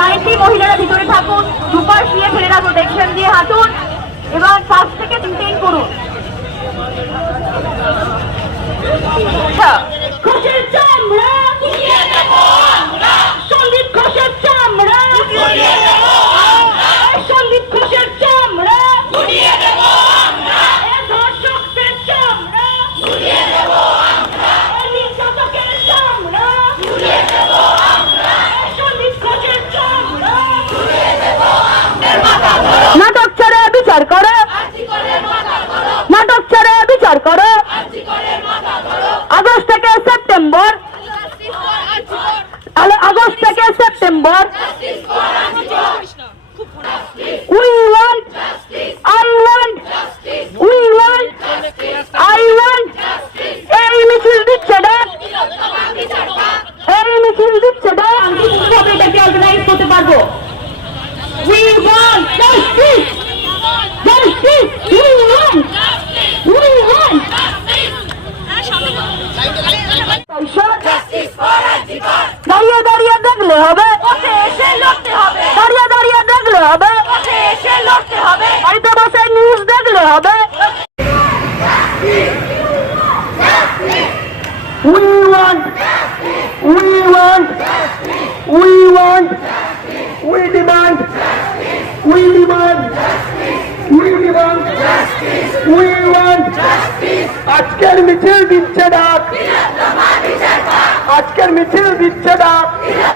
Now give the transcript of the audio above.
লাইনটি মহিলারা ভিতরে থাকুন সুপার শুয়ে ফেলে রাখুন দেখছেন দিয়ে হাঁটুন বিচার করো। নাটক ছেড়ে বিচার করো। আগস্ট থেকে সেপ্টেম্বর। আগস্ট থেকে September we want I want we want I want এই মিছিল দিচ্ছে ডাক এই মিছিল দিচ্ছে ডাক আমি কীভাবে এটাকে অর্গানাইজ করতে পারব we want justice justice we want we want দাঁড়িয়ে দাঁড়িয়ে দেখলে হবে দাঁড়িয়ে দাঁড়িয়ে দেখলে হবে বাড়িতে বসে নিউজ দেখলে হবে We want, we want, we want, we demand, we demand, we demand, we want, আজকের মিছিল দিচ্ছে ডাক। আজকের মিছিল